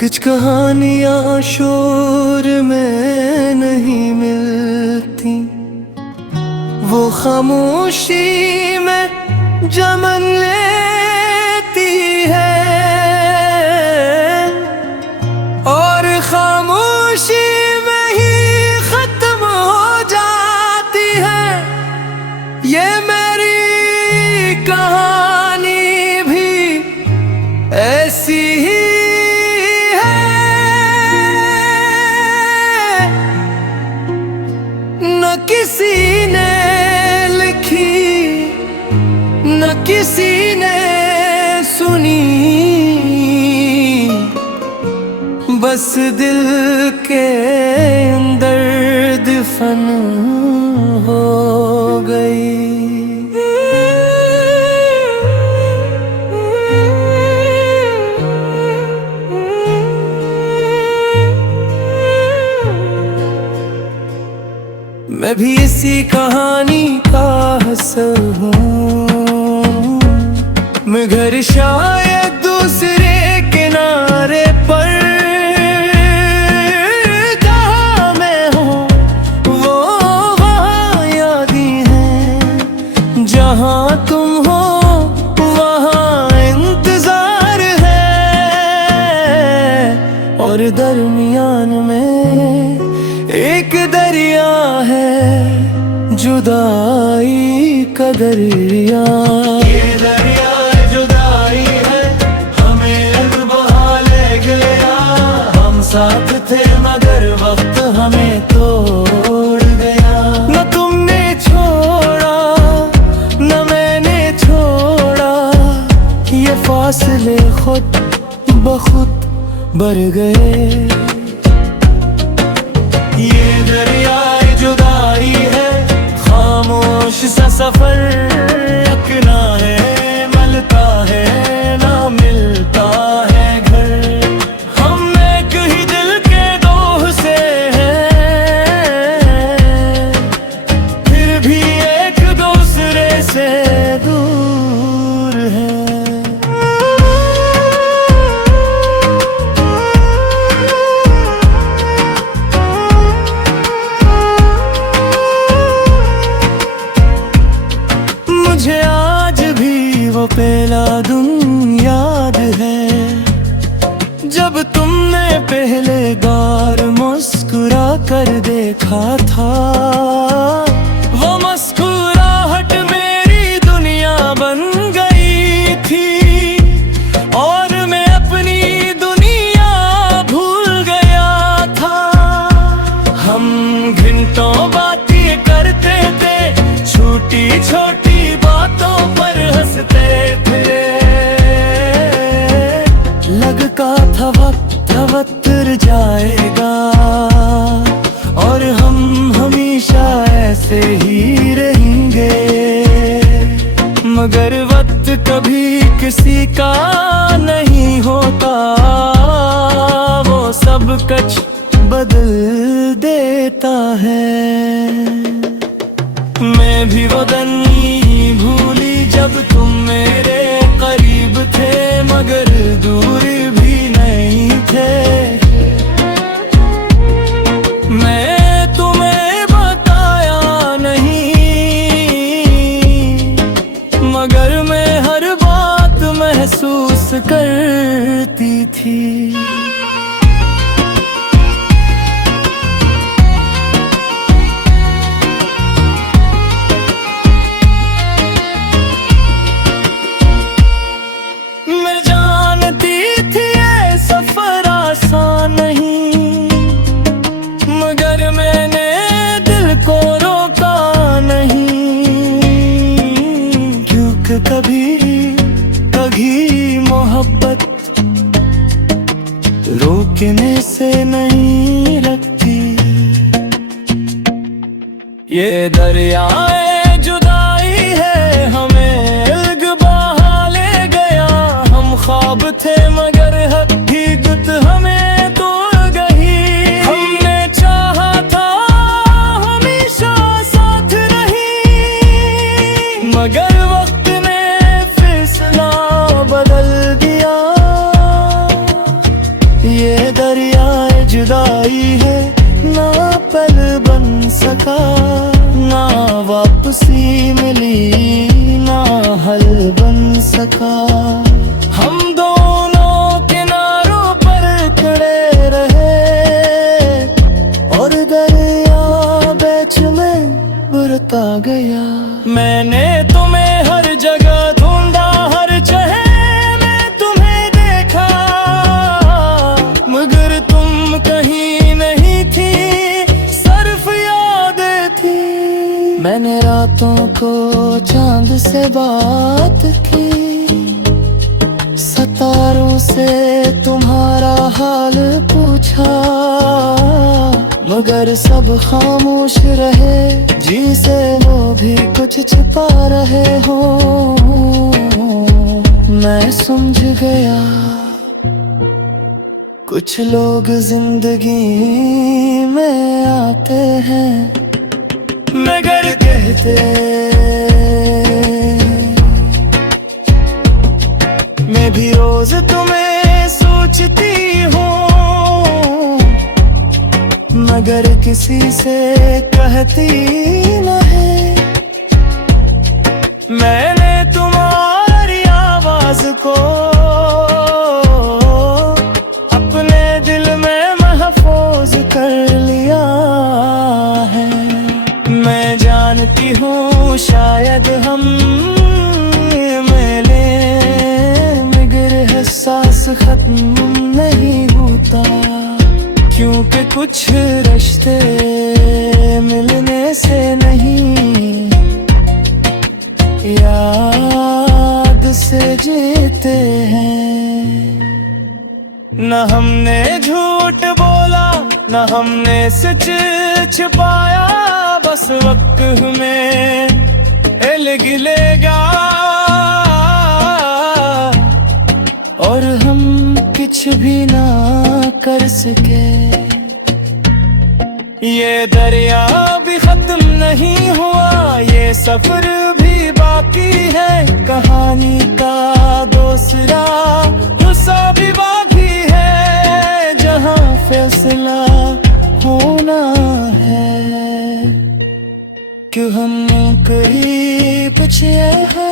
कुछ कहानियां शोर में नहीं मिलती, वो खामोशी में जमन लेती है और खामोशी में ही खत्म हो जाती है। ये मेरी कहानी भी ऐसी ही न किसी ने लिखी न किसी ने सुनी, बस दिल के अंदर दफन हो गई। मैं भी इसी कहानी का हस्सा हूँ, मैं घर शायद दूसरे किनारे पर, जहाँ मैं हूँ वो वहाँ यादें हैं, जहाँ तुम हो वहाँ इंतजार है, और दरमियान में एक दरिया है, जुदाई का दरिया। ये दरिया जुदाई है, हमें अलग बहा ले गया। हम साथ थे मगर वक्त हमें तोड़ गया। न तुमने छोड़ा न मैंने छोड़ा, ये फासले खुद बखुद बढ़ गए। ये दरिया जुदाई है, खामोश सा सफर, रखना है मिलता है ना मिलता है घर। हम एक ही दिल के दो से हैं, फिर भी एक दूसरे से दूर है। मुझे आज भी वो पहला दिन याद है, जब तुमने पहले बार मुस्कुरा कर देखा था। वो मुस्कुराहट मेरी दुनिया बन गई थी, और मैं अपनी दुनिया भूल गया था। हम घंटों बातें करते थे, छोटी छोटी बातों पर हंसते थे। लगता था वक्त जाएगा, और हम हमेशा ऐसे ही रहेंगे। मगर वक्त कभी किसी का नहीं होता, वो सब कुछ बदल देता है। मैं भी वो दिन भूली जब तुम मेरे करीब थे, मगर दूर भी नहीं थे। मैं तुम्हें बताया नहीं, मगर मैं हर बात महसूस करती थी। कभी मोहब्बत रोकने से नहीं रखती। ये दरियाए जुदाई है, हमें अलग बहा ले गया। हम ख्वाब थे मगर हकीकत हमें तोड़ गई। हमने चाहा था हमेशा साथ रही, मगर वक्त ने फैसला बदल दिया। ये सका। हम दोनों किनारों पर खड़े रहे और दरिया बीच में बुरता गया। मैंने तुम्हें हर जगह ढूंढा, हर जगह मैं तुम्हें देखा, मगर तुम कहीं नहीं थी, सिर्फ यादें थी। मैंने रातों को चांद से बात की, सितारों से तुम्हारा हाल पूछा, मगर सब खामोश रहे, जी से वो भी कुछ छिपा रहे हो। मैं समझ गया कुछ लोग जिंदगी में आते हैं, मगर कहते मैं भी रोज तुम्हें सोचती हूँ, मगर किसी से कहती न है। मैंने तुम्हारी आवाज को अपने दिल में महफूज कर लिया है। मैं जानती हूँ शायद हम मिले, मगर एहसास खत्म नहीं होता, क्योंकि कुछ रिश्ते मिलने से नहीं, याद से जीते हैं। न हमने झूठ बोला, न हमने सच छिपाया, बस वक्त हमें अलग ले गया और हम कुछ भी ना कर सके। ये दरिया भी खत्म नहीं हुआ, ये सफर भी बाकी है, कहानी का दूसरा हिस्सा भी बाकी है, जहाँ फैसला होना है कि हम करीब पीछे हैं।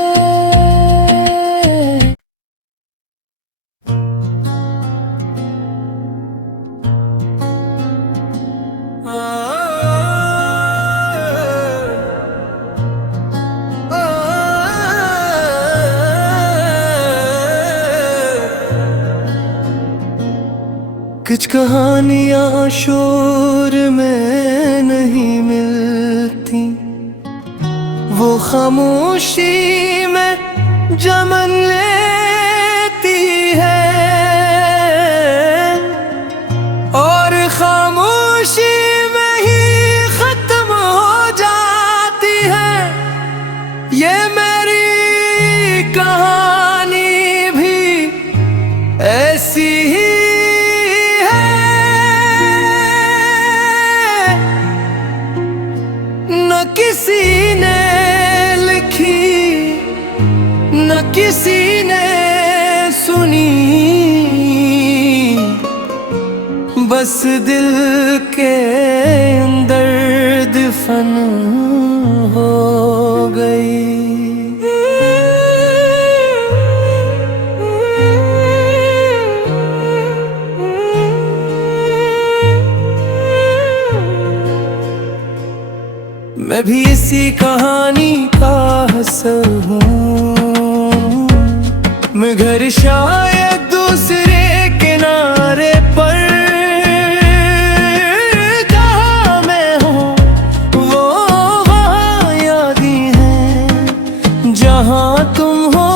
कुछ कहानियां शोर में नहीं मिलती, वो खामोशी में जमन लेती है, और खामोशी में ही खत्म हो जाती है। ये मेरी कहानी भी ऐसी ही किसी ने लिखी, न किसी ने सुनी, बस दिल के अंदर दफन हो गई। मैं भी इसी कहानी का हस्सा हूँ, मगर शायद दूसरे किनारे पर, जहाँ मैं हूँ वो वहाँ यादें हैं, जहाँ तुम हो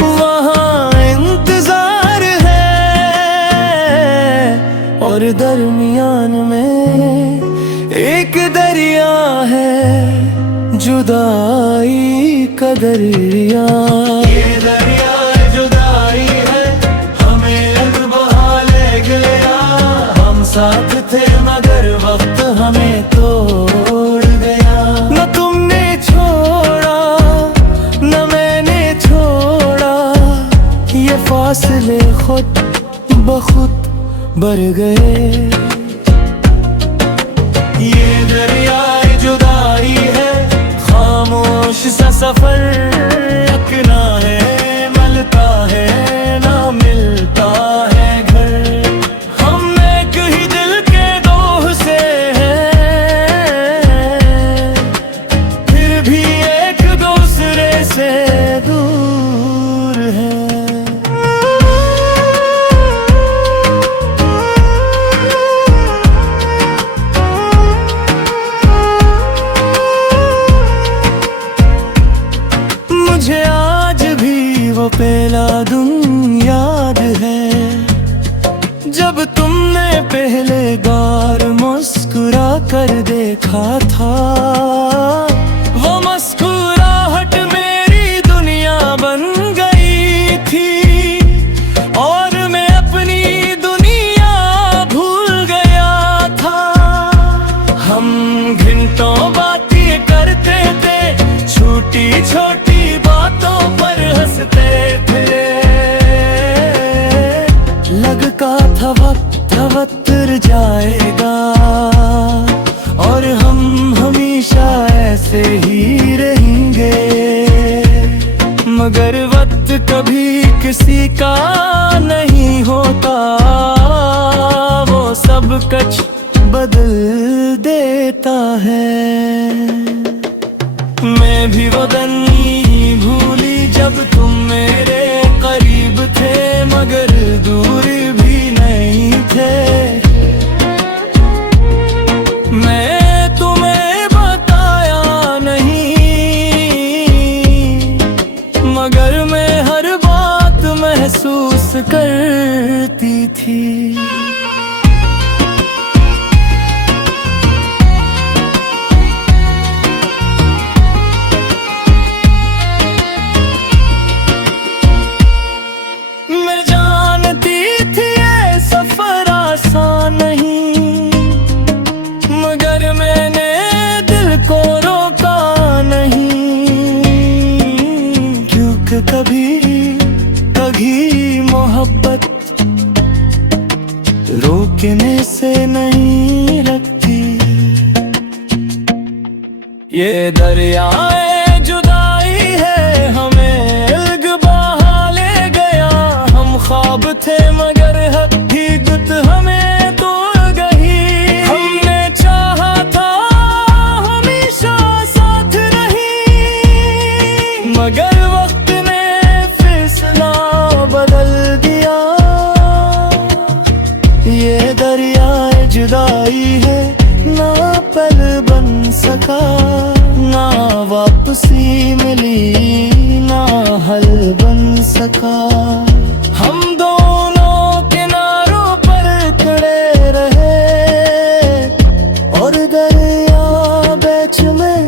वहाँ इंतजार है, और दरमियान में एक दरिया है, जुदाई का दरिया। ये दरिया जुदाई है, हमें अलग बहा ले गया। हम साथ थे मगर वक्त हमें तोड़ गया। न तुमने छोड़ा न मैंने छोड़ा, ये फासले खुद बखुद बढ़ गए। ये दरिया जुदाई है, खामोश सा सफर रखना है। जादू याद है जब तुमने पहले बार मुस्कुरा कर देखा था। वो मुस्कुराहट मेरी दुनिया बन गई थी और मैं अपनी दुनिया भूल गया था। हम घंटों बातें करते थे, छोटी छोटी बातों पर हंसते थे। लगता था वक्त जाएगा और हम हमेशा ऐसे ही रहेंगे, मगर वक्त कभी किसी का नहीं होता, वो सब कुछ बदल देता है। मैं भी वो दिन भूली जब तुम मेरे करीब थे, मगर दूर भी नहीं थे। मैं तुम्हें बताया नहीं, मगर मैं हर बात महसूस करती थी। कभी मोहब्बत रोकने से नहीं रखती। ये दरियाए जुदाई है, हमें इल्ग बहा ले गया। हम ख्वाब थे मगर हकीकत हमें तोड़ गई। हमने चाहा था हमेशा साथ रही, मगर बदल दिया। ये दरियाए जुदाई है, ना पल बन सका, ना वापसी मिली, ना हल बन सका। हम दोनों किनारों पर खड़े रहे और दरिया बीच में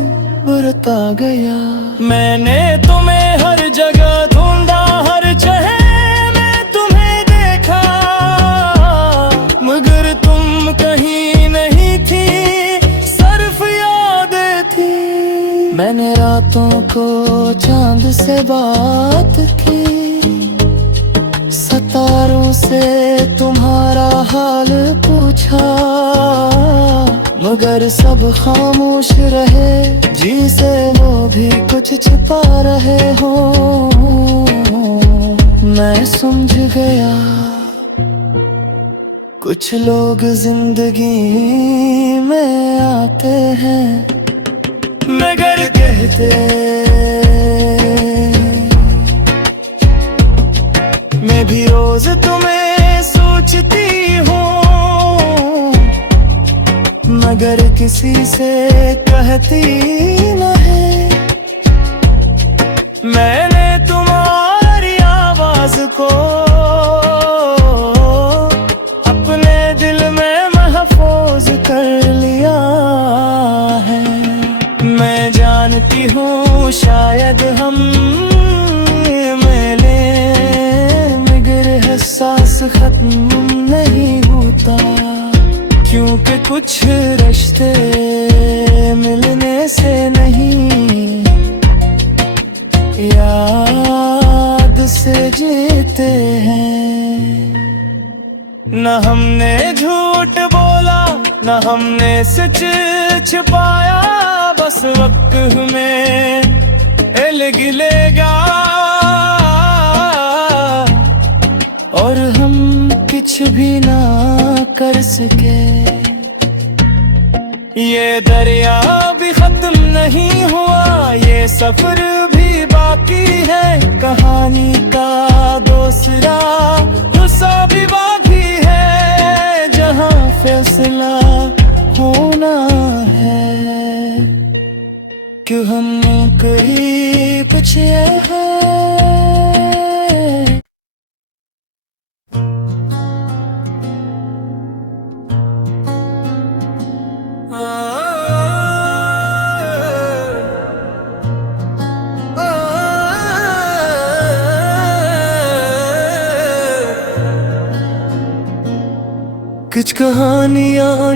बुरता गया। मैंने तुम्हें हर जगह ढूंढा, हर जगह कहीं नहीं थी, सिर्फ यादें थी। मैंने रातों को चांद से बात की, सितारों से तुम्हारा हाल पूछा, मगर सब खामोश रहे। जी से वो भी कुछ छिपा रहे हो, मैं समझ गया। कुछ लोग जिंदगी में आते हैं मगर कहते, मैं भी रोज तुम्हें सोचती हूँ, मगर किसी से कहती न है। मैंने तुम्हारी आवाज को कर लिया है। मैं जानती हूँ शायद हम मिले, मगर एहसास खत्म नहीं होता, क्योंकि कुछ रिश्ते मिलने से नहीं, याद से जीते हैं। न हमने झूठ बोला, न हमने सच छुपाया, बस वक्त हमें अलग ले गया और हम कुछ भी ना कर सके। ये दरिया भी खत्म नहीं हुआ, ये सफर भी बाकी है। कहानी का दूसरा हिस्सा भी बाकी है, जहाँ फैसला होना है कि हम कहीं पीछे हैं। कुछ कहानियाँ